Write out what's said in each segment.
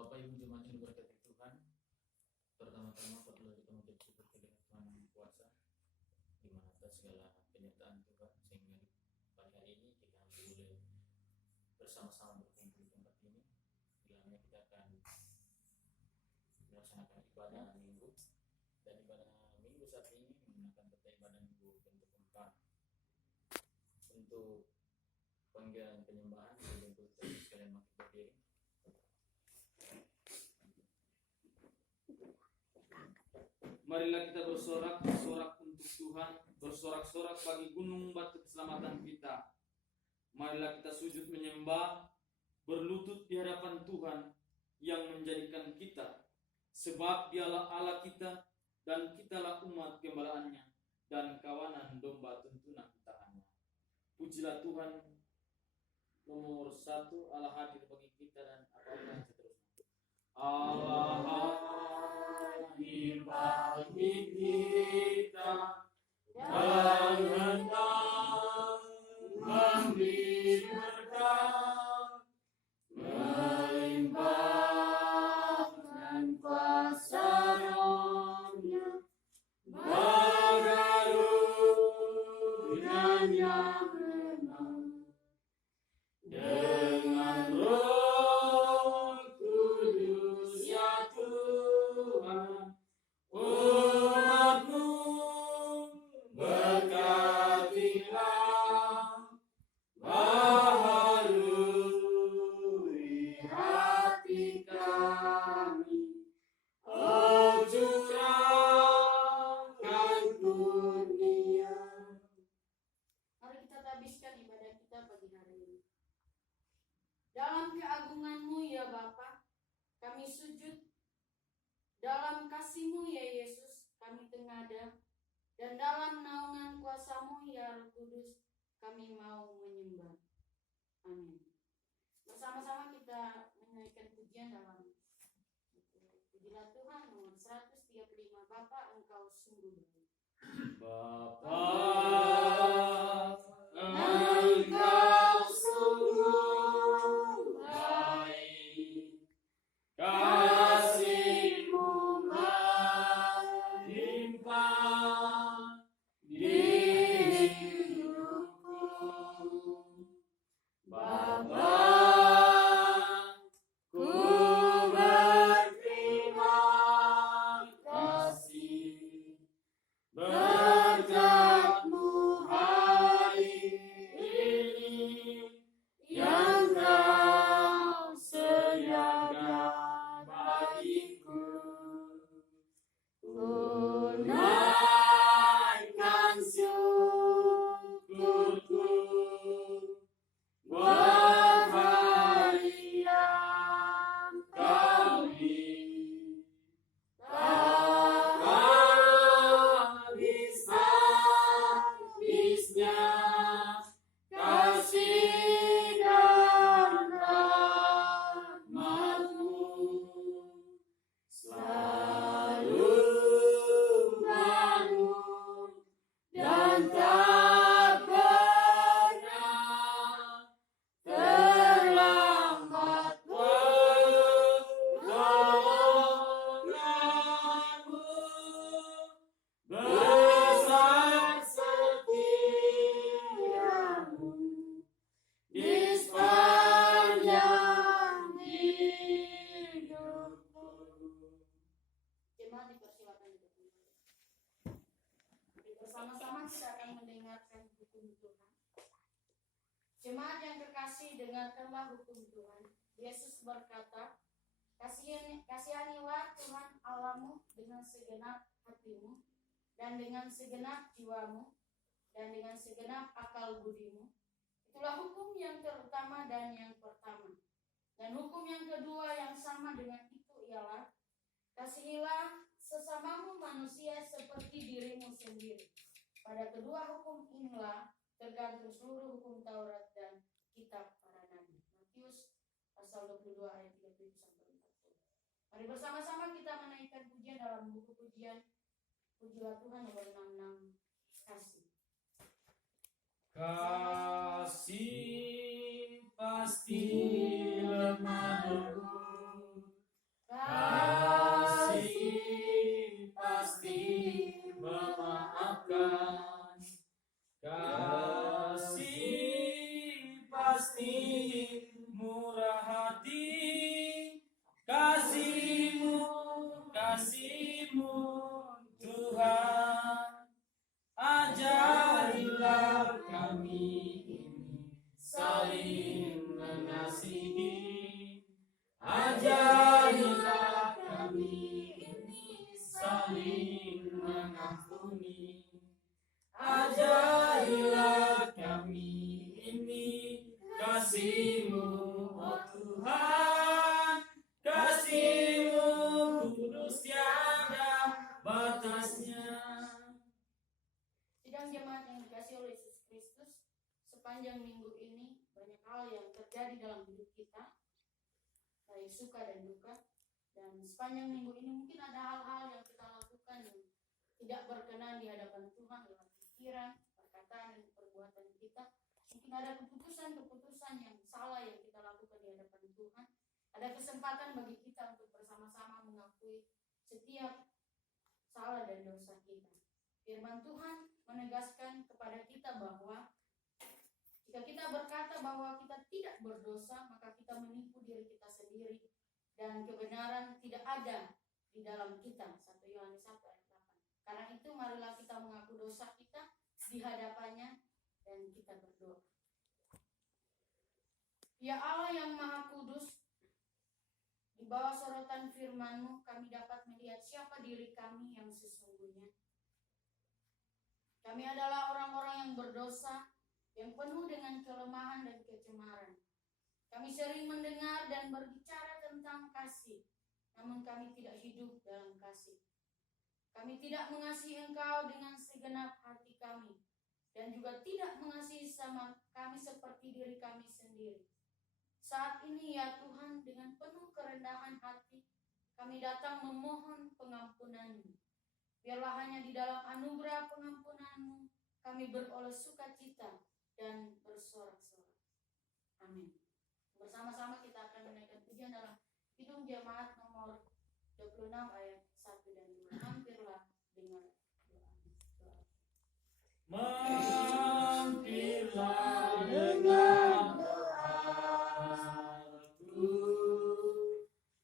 Bapak Ibu jemaat yang diberkati Tuhan, pertama-tama patutlah kita mengucap syukur kepada Tuhan Yang Kuasa, di mana atas segala penyertaan Tuhan sehingga pada hari ini kita boleh bersama-sama berkumpul di tempat ini. Bilangnya kita akan melaksanakan ibadah minggu, dan ibadah minggu saat ini menggunakan peta ibadah minggu bentuk 4 untuk panggilan penyembahan. Untuk sekalian makin berdiri. Marilah kita bersorak-sorak untuk Tuhan, bersorak-sorak bagi gunung batu keselamatan kita. Marilah kita sujud menyembah, berlutut di hadapan Tuhan yang menjadikan kita, sebab Dialah Allah kita dan kitalah umat gembalaannya dan kawanan domba tuntunan tangannya. Pujilah Tuhan. Nomor 1, Allah hadir bagi kita dan apa-apa yang seterusnya. Allah hadir bagi kita dan hendak memberi berkat, melimpahkan kuasa Roh-Nya bagai hujan yang renang dengan Roh Kudus ya Tuhan. Umat-Mu berkatilah, baharui hati kami, oh curahkan kurnia. Mari kita tabiskan ibadah kita pagi hari ini. Dalam keagungan-Mu ya Bapa, kami sujud. Dalam kasih-Mu ya Yesus, kami tengadah. Dan dalam naungan kuasa-Mu ya Roh Kudus, kami mau menyembah. Amin. Bersama-sama kita menaikkan pujian dalam Pujilah Tuhan nomor 135. Bapa, Engkau sungguh baik. Bapa, Engkau sungguh baik, kasih-Mu melimpah di hidupku. Bapa, ku berterima kasih berkat-Mu hari ini yang Kau sediakan bagiku. Ku naikkan syukurku buat hari yang Kau beri. Habis-habisnya kasih dan rahmat-Mu selalu baru dan tak pernah terlambat. Pertolongan-Mu besar setia-Mu di sepanjang hidupku. Jemaat dipersilakan duduk kembali. Mari bersama-sama kita akan mendengarkan hukum Tuhan. Jemaat yang terkasih, dengarkanlah hukum Tuhan. Yesus berkata, kasihanilah Tuhan Allahmu dengan segenap hatimu, dan dengan segenap jiwamu, dan dengan segenap akal budimu. Itulah hukum yang terutama dan yang pertama. Dan hukum yang kedua yang sama dengan itu ialah, kasihilah sesamamu manusia seperti dirimu sendiri. Pada kedua hukum inilah tergantung seluruh hukum Taurat dan kitab para nabi. Matius pasal 22 ayat 37 sampai 40. Mari bersama-sama kita menaikkan pujian dalam buku pujian Pujilah Tuhan nomor 66, kasih. Kasih pasti lemahku, pasti murah hati, kasih-Mu, kasih-Mu Tuhan. Ajarilah kami ini saling mengasihi, ajarilah kami ini saling mengampuni, ajarilah kami ini kasih-Mu, oh Tuhan, kasih-Mu kudus tiada batasnya. Sidang jemaat yang dikasihi oleh Yesus Kristus, sepanjang minggu ini banyak hal yang terjadi dalam hidup kita, baik suka dan duka. Dan sepanjang minggu ini mungkin ada hal-hal yang kita lakukan yang tidak berkenan di hadapan Tuhan lewat pikiran, perkataan, dan perbuatan kita. Mungkin ada keputusan-keputusan yang salah yang kita lakukan di hadapan Tuhan. Ada kesempatan bagi kita untuk bersama-sama mengakui setiap salah dan dosa kita. Firman Tuhan menegaskan kepada kita bahwa jika kita berkata bahwa kita tidak berdosa, maka kita menipu diri kita sendiri dan kebenaran tidak ada di dalam kita. 1 Yohanes 1 ayat 8. Karena itu marilah kita mengaku dosa kita di hadapannya dan kita berdoa. Ya Allah yang Maha Kudus, di bawah sorotan firman-Mu kami dapat melihat siapa diri kami yang sesungguhnya. Kami adalah orang-orang yang berdosa, yang penuh dengan kelemahan dan kecemaran. Kami sering mendengar dan berbicara tentang kasih, namun kami tidak hidup dalam kasih. Kami tidak mengasihi Engkau dengan segenap hati kami, dan juga tidak mengasihi sama kami seperti diri kami sendiri. Saat ini ya Tuhan, dengan penuh kerendahan hati, kami datang memohon pengampunan-Mu. Biarlah hanya di dalam anugerah pengampunan-Mu kami beroleh sukacita dan bersorak-sorak. Amin. Bersama-sama kita akan menaikkan pujian dalam Kidung Jemaat nomor 26 ayat 1 dan 2. Mampirlah dengar doa. Mampirlah dengan doaku,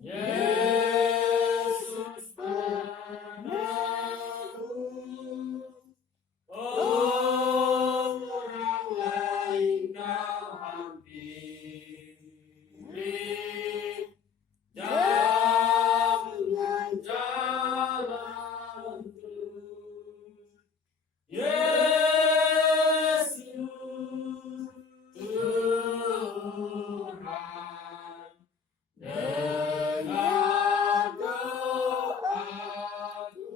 Yesus penebus. Orang lain Kau hampiri, jangan jalan terus. Yesus Tuhan, dengar doaku.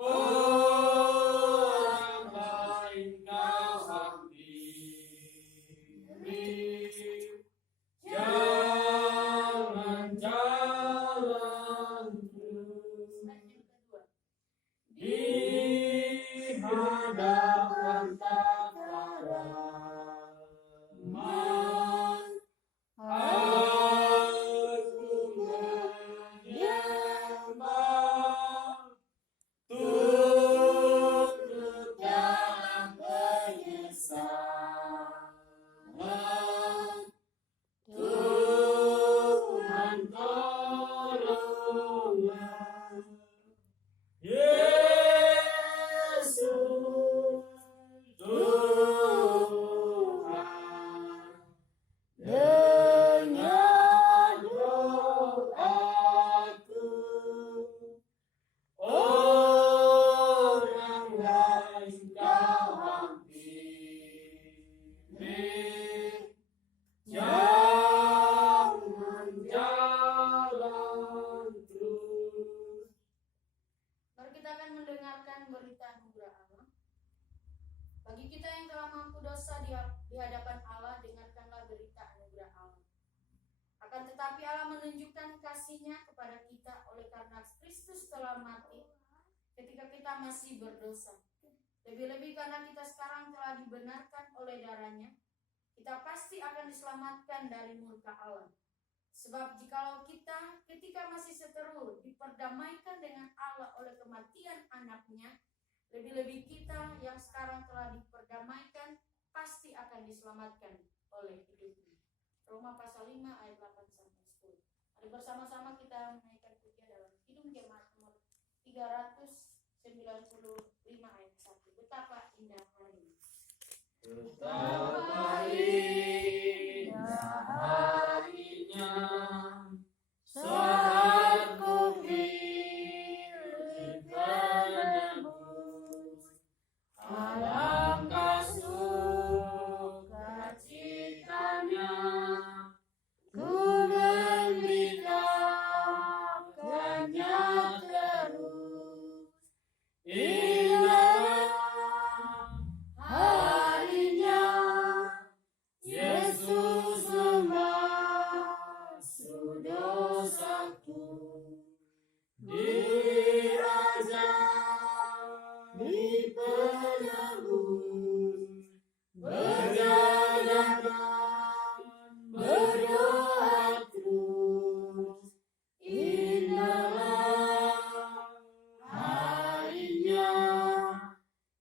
Orang lain Kau hampiri, jangan jalan terus. Ayat yang kedua. Di hadapan tataran aku menyembah, tunduk dalam penyesalan. Tuhan tolonglah, Yesus Tuhan, dengar doaku. Orang lain Kau hampiri, jangan jalan terus. Mari kita akan mendengarkan berita anugerah Allah. Bagi kita yang telah mengaku dosa di hadapan Allah, dengarkanlah berita anugerah Allah. Akan tetapi Allah menunjukkan kasih-Nya kepada kita oleh karena Kristus telah mati ketika kita masih berdosa. Lebih-lebih karena kita sekarang telah dibenarkan oleh darah-Nya, kita pasti akan diselamatkan dari murka Allah. Sebab jikalau kita ketika masih seteru diperdamaikan dengan Allah oleh kematian anak-Nya, lebih-lebih kita yang sekarang telah diperdamaikan pasti akan diselamatkan oleh hidupnya. Roma pasal 5 ayat 8 sampai 10. Mari bersama-sama kita menaikkan pujian dalam Kidung Jemaat nomor 395 ayat 1. Betapa indah hari. Betapa indah harinya saat ku hidup menebus. Alangkah sukacitanya ku memberitakannya terus. Indah harinya Yesus membasuh dosaku. Dirajai penebus, berjalan dan berdoa terus. Indahlah harinya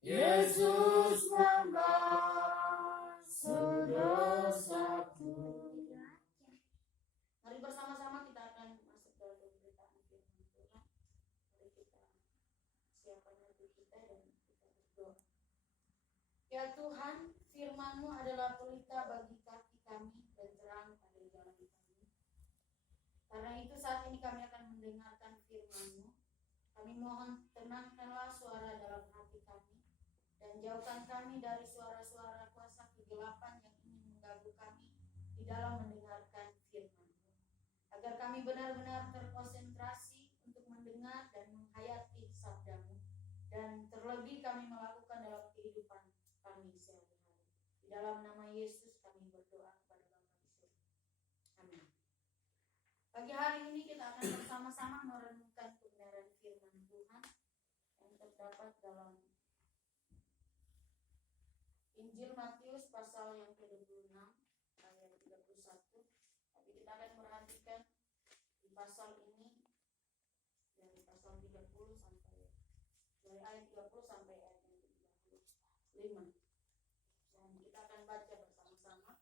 Yesus membasuh dosaku. Mari bersama-sama kita akan masuk dalam pemberitaan firman Tuhan. Mari kita siapkan hati kita dan kita berdoa. Ya Tuhan, firman-Mu adalah pelita bagi kaki kami dan terang pada jalan kami. Karena itu saat ini kami akan mendengarkan firman-Mu. Kami mohon tenangkanlah suara dalam hati kami dan jauhkan kami dari suara-suara kuasa kegelapan yang ingin mengganggu kami di dalam mendengarkan firman-Mu. Agar kami benar-benar terkonsentrasi untuk mendengar dan menghayati sabda-Mu, dan terlebih kami melakukan dalam kehidupan kami sehari-hari. Di dalam nama Yesus kami berdoa kepada Bapa di surga. Amin. Pagi hari ini kita akan bersama-sama merenungkan kebenaran firman Tuhan yang terdapat dalam Injil Matius pasal yang ke-26 ayat 31. Tapi kita akan perhatikan di pasal ini dari pasal 30 sampai dari ayat 30 sampai ayat 35. Dan kita akan baca bersama-sama.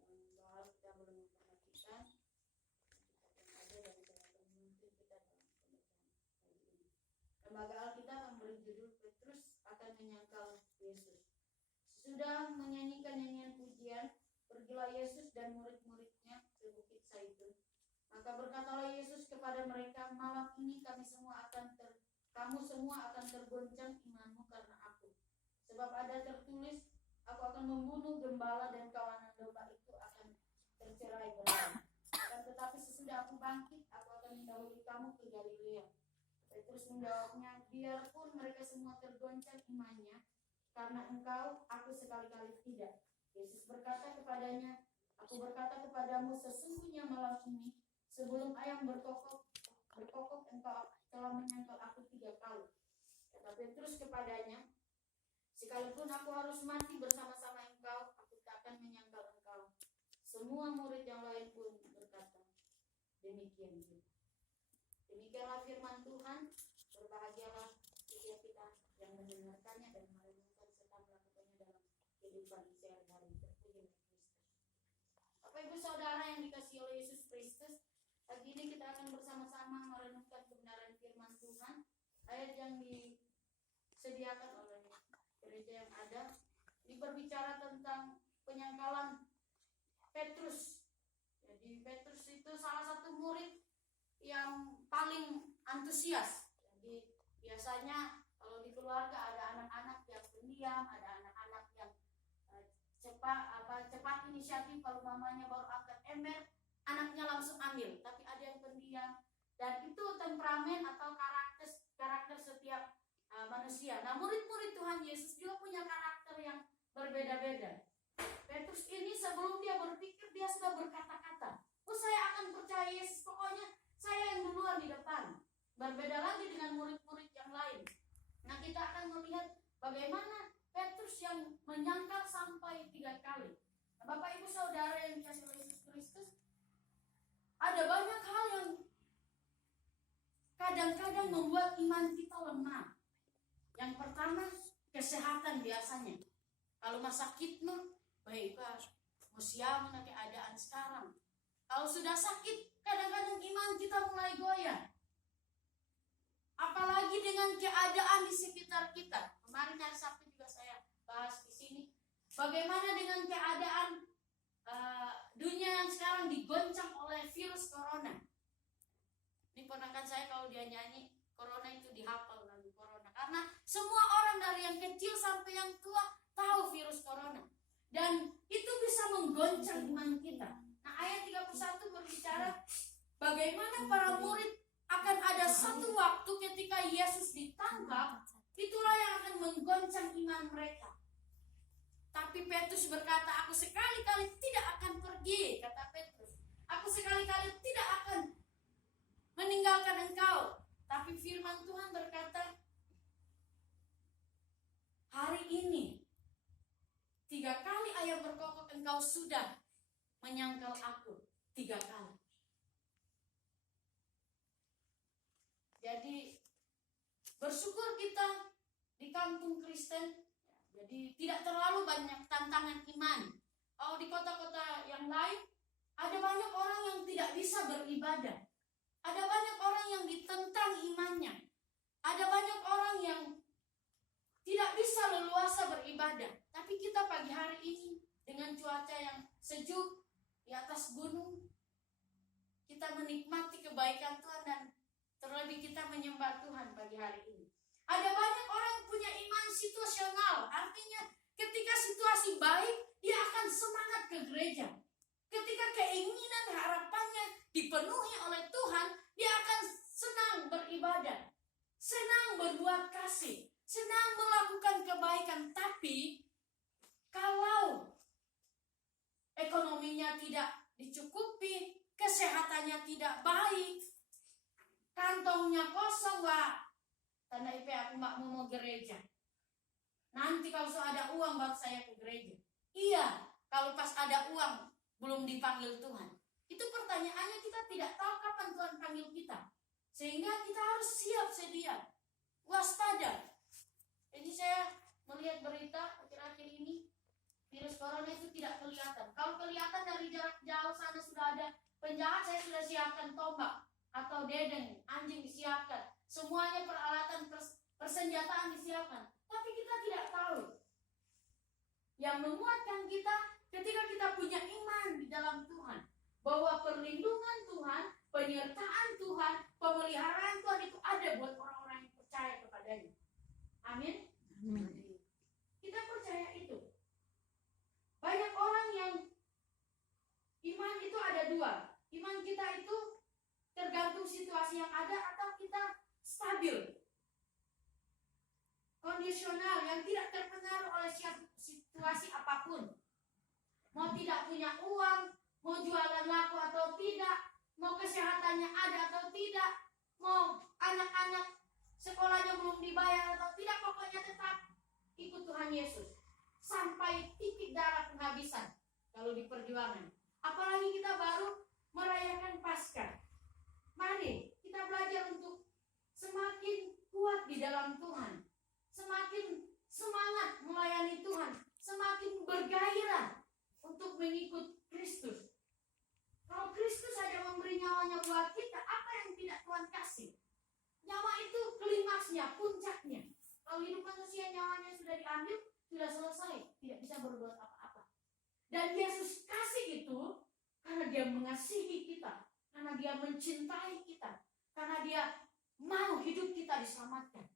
Dan soal kita belum memperhatikan kita akan ada dan saya akan memimpin kita dalam pembacaan hari ini. Lembaga Alkitab memberi judul Petrus akan menyangkal Yesus. Sesudah menyanyikan nyanyian pujian, pergilah Yesus dan murid-muridnya ke Bukit Zaitun. Maka berkatalah Yesus kepada mereka, malam ini kamu semua akan tergoncang imanmu karena aku. Sebab ada tertulis, aku akan membunuh gembala dan kawanan domba itu akan tercerai-berai. Akan tetapi sesudah aku bangkit, aku akan mendahului kamu ke Galilea. Petrus menjawabnya, biarpun mereka semua tergoncang imannya, karena engkau, aku sekali-kali tidak. Yesus berkata kepadanya, aku berkata kepadamu sesungguhnya malam ini, sebelum ayam berkokok engkau telah menyangkal aku 3 kali. Kata Petrus kepadanya, sekalipun aku harus mati bersama-sama engkau, aku tak akan menyangkal engkau. Semua murid yang lain pun berkata demikian juga. Demikianlah firman Tuhan. Berbahagialah setiap kita yang mendengarkannya dan merenungkan serta melakukannya dalam kehidupan sehari-hari. Terpujilah Kristus. Bapak Ibu Saudara yang dikasihi oleh Yesus Kristus, pagi ini kita akan bersama-sama merenungkan kebenaran firman Tuhan. Ayat yang disediakan oleh gereja yang ada ini berbicara tentang penyangkalan Petrus. Jadi Petrus itu salah satu murid yang paling antusias. Jadi biasanya kalau di keluarga ada anak-anak yang pendiam, ada anak-anak yang cepat inisiatif. Kalau mamanya baru angkat ember, anaknya langsung ambil. Tapi ada yang pendiam, dan itu temperamen atau karakter setiap manusia. Nah, murid-murid Tuhan Yesus juga punya karakter yang berbeda-beda. Petrus ini sebelum dia berpikir, dia sudah berkata-kata, saya akan percaya Yesus, pokoknya saya yang duluan di depan. Berbeda lagi dengan murid-murid yang lain. Nah, kita akan melihat bagaimana Petrus yang menyangkal sampai 3 kali. Nah, Bapak Ibu Saudara yang dikasihi oleh Yesus Kristus, ada banyak hal yang kadang-kadang membuat iman kita lemah. Yang pertama, kesehatan biasanya. Kalau masa sakitmu, baik musiamu na keadaan sekarang. Kalau sudah sakit, kadang-kadang iman kita mulai goyah. Apalagi dengan keadaan di sekitar kita. Kemarin hari Sabtu juga saya bahas di sini. Bagaimana dengan keadaan dunia yang sekarang digoncang oleh virus corona. Ini ponakan saya kalau dia nyanyi, corona itu dihafal lagu corona. Karena semua orang dari yang kecil sampai yang tua tahu virus corona. Dan itu bisa menggoncang iman kita. Nah, ayat 31 berbicara bagaimana para murid akan ada satu waktu ketika Yesus ditangkap, itulah yang akan menggoncang iman mereka. Tapi Petrus berkata, aku sekali-kali tidak akan pergi, kata Petrus. Aku sekali-kali tidak akan meninggalkan engkau. Tapi firman Tuhan berkata, hari ini 3 kali ayam berkokok engkau sudah menyangkal aku 3 kali. Jadi bersyukur kita di kampung Kristen. Jadi tidak terlalu banyak tantangan iman. Kalau di kota-kota yang lain ada banyak orang yang tidak bisa beribadah. Ada banyak orang yang ditentang imannya. Ada banyak orang yang tidak bisa leluasa beribadah. Tapi kita pagi hari ini dengan cuaca yang sejuk di atas gunung, kita menikmati kebaikan Tuhan dan terlebih kita menyembah Tuhan pagi hari ini. Ada banyak orang yang punya iman situasional. Artinya ketika situasi baik, dia akan semangat ke gereja. Ketika keinginan harapannya dipenuhi oleh Tuhan, dia akan senang beribadah, senang berbuat kasih, senang melakukan kebaikan. Tapi kalau ekonominya tidak dicukupi, kesehatannya tidak baik, kantongnya kosong, wah, tanda IP aku nggak mau gereja. Nanti kalau ada uang baru saya ke gereja. Iya, kalau pas ada uang belum dipanggil Tuhan. Itu pertanyaannya, kita tidak tahu kapan Tuhan panggil kita. Sehingga kita harus siap sedia, waspada. Jadi saya melihat berita akhir-akhir ini, virus corona itu tidak kelihatan. Kalau kelihatan dari jarak jauh sana sudah ada penjahat, saya sudah siapkan tombak atau dedeng, anjing disiapkan. Semuanya peralatan persenjataan disiapkan. Tapi kita tidak tahu. Yang menguatkan kita ketika kita punya iman di dalam Tuhan. Bahwa perlindungan Tuhan, penyertaan Tuhan, pemeliharaan Tuhan itu ada buat orang-orang yang percaya kepadanya. Amin. Amin. Kita percaya itu. Banyak orang yang iman itu ada 2. Iman kita itu tergantung situasi yang ada atau kita stabil, kondisional, yang tidak terpengaruh oleh situasi apapun. Mau tidak punya uang, mau jualan laku atau tidak, mau kesehatannya ada atau tidak, mau anak-anak sekolahnya belum dibayar atau tidak, pokoknya tetap ikut Tuhan Yesus sampai titik darah penghabisan kalau di perjuangan. Apalagi kita baru merayakan Paskah. Mari kita belajar untuk semakin kuat di dalam Tuhan, semakin semangat melayani Tuhan, semakin bergairah untuk mengikut Kristus. Kalau Kristus saja memberi nyawanya buat kita, apa yang tidak Tuhan kasih? Nyawa itu klimaksnya, puncaknya. Kalau hidup manusia nyawanya sudah diambil, sudah selesai, tidak bisa berbuat apa-apa. Dan Yesus kasih itu karena Dia mengasihi kita, karena Dia mencintai kita, karena Dia mau hidup kita diselamatkan.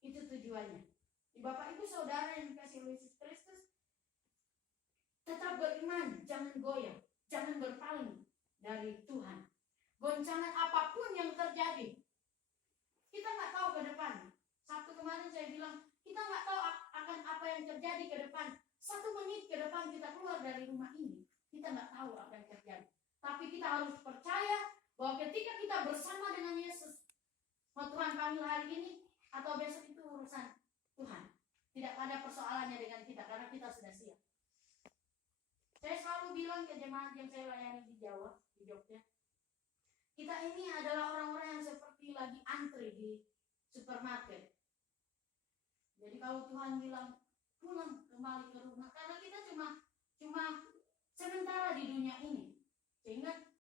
Itu tujuannya. Bapak Ibu Saudara yang dikasihi oleh Yesus Kristus, tetap beriman, jangan goyah, jangan berpaling dari Tuhan. Goncangan apapun yang terjadi, kita nggak tahu ke depan. Sabtu kemarin saya bilang, kita nggak tahu akan apa yang terjadi ke depan. 1 menit ke depan kita keluar dari rumah ini, kita nggak tahu apa yang terjadi. Tapi kita harus percaya bahwa ketika kita bersama dengan Yesus, mau Tuhan panggil hari ini atau besok, itu urusan Tuhan. Tidak ada persoalannya dengan kita karena kita sudah siap. Saya selalu bilang ke jemaat yang saya layani di Jawa, di Jogja, kita ini adalah orang-orang yang seperti lagi antri di supermarket. Jadi kalau Tuhan bilang pulang kembali ke rumah, karena kita cuma sementara di dunia ini, sehingga